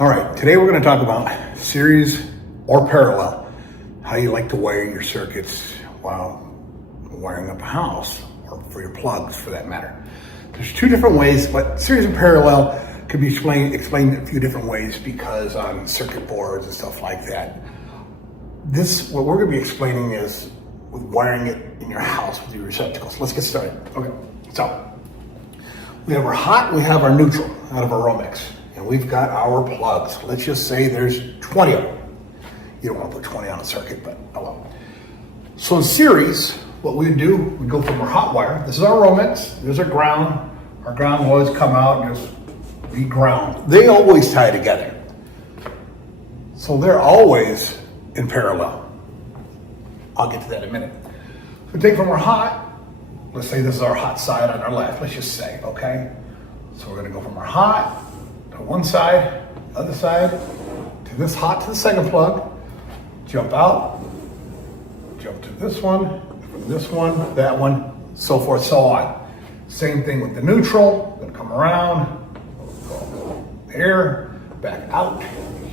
All right, today we're going to talk about series or parallel, how you like to wire your circuits while wiring up a house, or for your plugs for that matter. There's two different ways, but series and parallel can be explained a few different ways because on circuit boards and stuff like that. What we're going to be explaining is with wiring it in your house with your receptacles. Let's get started. Okay, so we have our hot, we have our neutral out of our Romex. And we've got our plugs. Let's just say there's 20 of them. You don't want to put 20 on a circuit, but oh well. So in series, what we do, we go from our hot wire. This is our Romex. There's our ground. Our ground will always come out and just be ground. They always tie together. So they're always in parallel. I'll get to that in a minute. So we take from our hot, let's say this is our hot side on our left, let's just say, okay? So we're gonna go from our hot, one side, other side, to this hot to the second plug, jump out, jump to this one, that one, so forth, so on. Same thing with the neutral, gonna come around, go here, back out,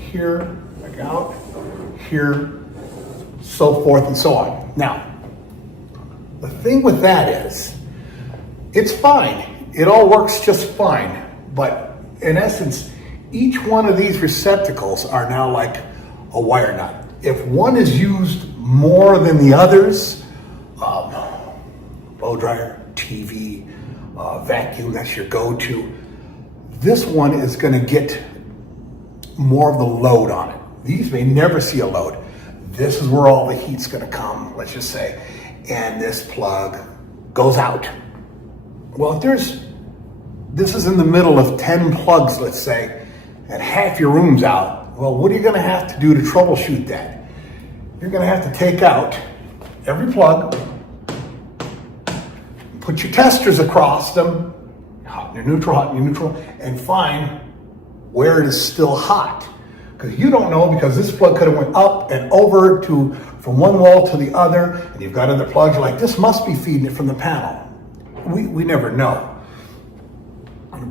here, back out, here, so forth and so on. Now, the thing with that is, it's fine. It all works just fine, but in essence, each one of these receptacles are now like a wire nut. If one is used more than the others, blow dryer, TV, vacuum, that's your go-to, this one is gonna get more of the load on it. These may never see a load. This is where all the heat's gonna come, let's just say, and this plug goes out. Well, if this is in the middle of 10 plugs, let's say, and half your room's out. Well, what are you gonna have to do to troubleshoot that? You're gonna have to take out every plug, put your testers across them, hot in your neutral, and find where it is still hot. Because you don't know, because this plug could have went up and over from one wall to the other, and you've got other plugs, you're like, this must be feeding it from the panel. We never know.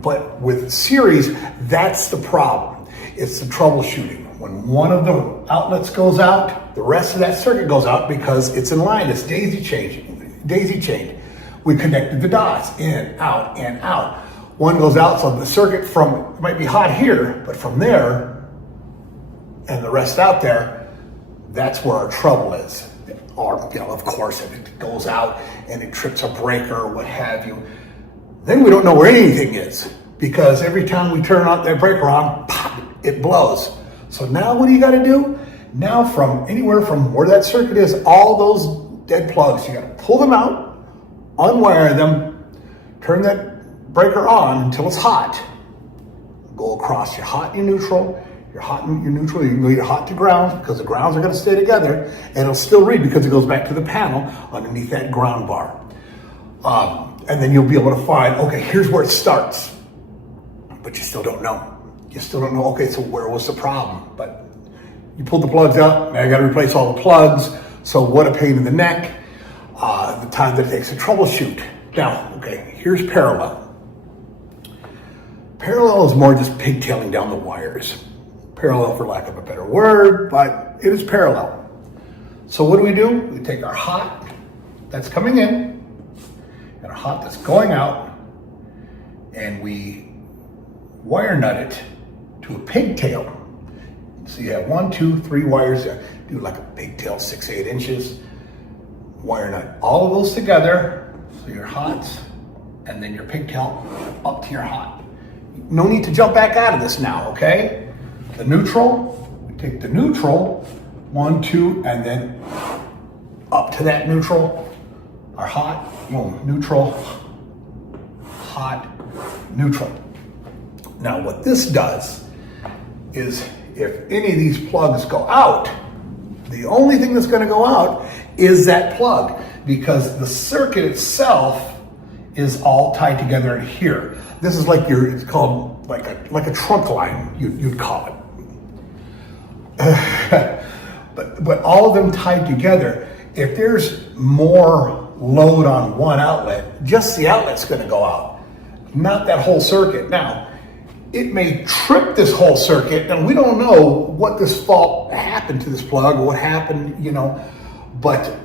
But with series, that's the problem. It's the troubleshooting. When one of the outlets goes out, the rest of that circuit goes out because it's in line. It's daisy chained. We connected the dots in, out, in, out. One goes out, so the circuit it might be hot here, but from there and the rest out there, that's where our trouble is. Or, of course, if it goes out and it trips a breaker or what have you, then we don't know where anything is, because every time we turn that breaker on, pop, it blows. So now what do you got to do? Now from anywhere from where that circuit is, all those dead plugs, you got to pull them out, unwire them, turn that breaker on until it's hot. Go across your hot and your neutral, your hot and your neutral, you can go your hot to ground, because the grounds are going to stay together, and it'll still read because it goes back to the panel underneath that ground bar. And then you'll be able to find, okay, here's where it starts. But you still don't know. You still don't know, okay, so where was the problem? But you pulled the plugs out, now you gotta replace all the plugs. So what a pain in the neck, the time that it takes to troubleshoot. Now, okay, here's parallel. Parallel is more just pigtailing down the wires. Parallel for lack of a better word, but it is parallel. So what do? We take our hot that's coming in, and our hot that's going out, and we wire nut it to a pigtail. So you have 1, 2, 3 wires there. Do like a pigtail, 6, 8 inches. Wire nut all of those together. So your hots, and then your pigtail up to your hot. No need to jump back out of this now, okay? The neutral, we take the neutral, 1, 2, and then up to that neutral. Our hot, boom, neutral, hot, neutral. Now what this does is if any of these plugs go out, the only thing that's going to go out is that plug, because the circuit itself is all tied together in here. This is like it's called like a trunk line, you'd call it. but all of them tied together. If there's more load on one outlet, just the outlet's going to go out, not that whole circuit. Now, it may trip this whole circuit, and we don't know what this fault happened to this plug, or what happened, but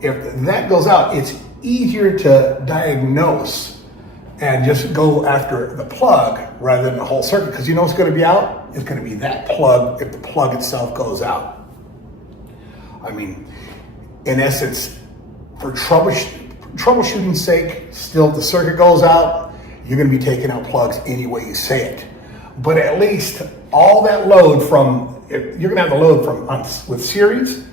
if that goes out, it's easier to diagnose and just go after the plug rather than the whole circuit, because what's going to be out? It's going to be that plug if the plug itself goes out. I mean, in essence, for troubleshooting's sake, still if the circuit goes out, you're going to be taking out plugs any way you say it. But at least all that load you're going to have the load with series,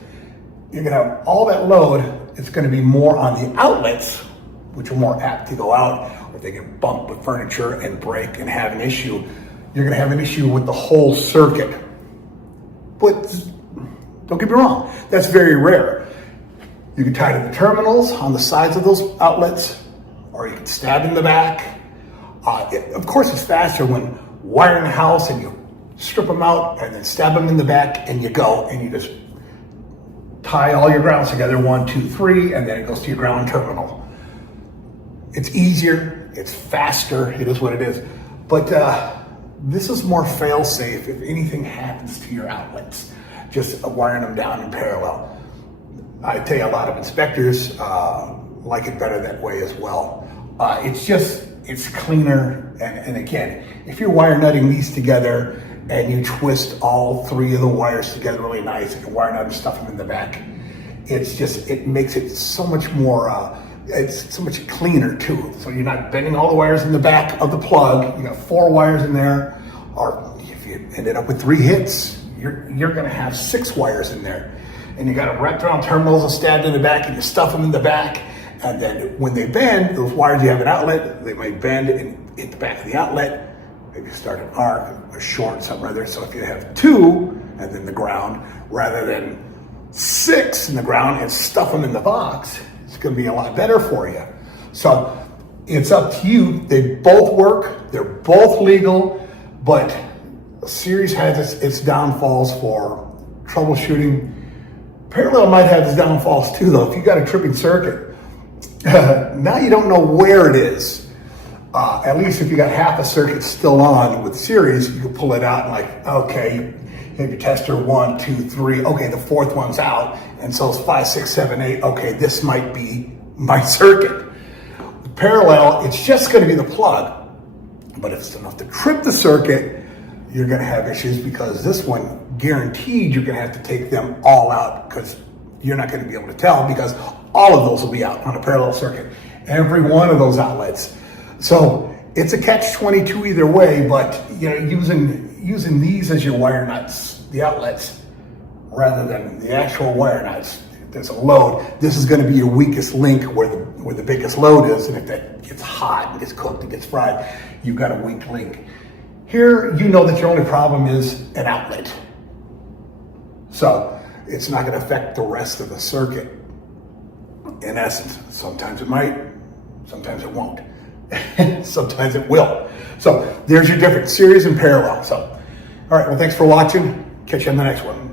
you're going to have all that load. It's going to be more on the outlets, which are more apt to go out, or if they get bumped with furniture and break and have an issue, you're going to have an issue with the whole circuit. But don't get me wrong, that's very rare. You can tie to the terminals on the sides of those outlets, or you can stab in the back. Of course, it's faster when wiring the house and you strip them out and then stab them in the back, and you go and you just tie all your grounds together, 1, 2, 3, and then it goes to your ground terminal. It's easier, it's faster, it is what it is. But this is more fail-safe if anything happens to your outlets, just wiring them down in parallel. I tell you, a lot of inspectors like it better that way as well. It's cleaner, and again, if you're wire nutting these together and you twist all 3 of the wires together really nice and you wire nut and stuff them in the back, it makes it so much more, it's so much cleaner too. So you're not bending all the wires in the back of the plug. You got 4 wires in there, or if you ended up with 3 hits, you're gonna have 6 wires in there. And you got them wrapped around terminals and stabbed in the back, and you stuff them in the back. And then when they bend, those wires you have an outlet, they might bend and hit the back of the outlet. Maybe start an arc, a short, something like that. So if you have 2 and then the ground, rather than 6 in the ground and stuff them in the box, it's going to be a lot better for you. So it's up to you. They both work. They're both legal, but series has its downfalls for troubleshooting. Parallel might have its downfalls too, though. If you got a tripping circuit, now you don't know where it is. At least if you got half a circuit still on with series, you can pull it out and okay, you have your tester 1, 2, 3. Okay, the 4th one's out, and so it's 5, 6, 7, 8. Okay, this might be my circuit. With parallel, it's just going to be the plug. But if it's enough to trip the circuit, you're going to have issues, because this one, guaranteed, you're going to have to take them all out, because you're not going to be able to tell, because all of those will be out on a parallel circuit. Every one of those outlets. So it's a catch-22 either way, but using these as your wire nuts, the outlets, rather than the actual wire nuts, if there's a load, this is going to be your weakest link where the biggest load is, and if that gets hot and gets cooked and gets fried, you've got a weak link. Here, you know that your only problem is an outlet. So it's not going to affect the rest of the circuit. In essence, sometimes it might, sometimes it won't. Sometimes it will. So there's your difference, series and parallel. So, all right, well, thanks for watching. Catch you on the next one.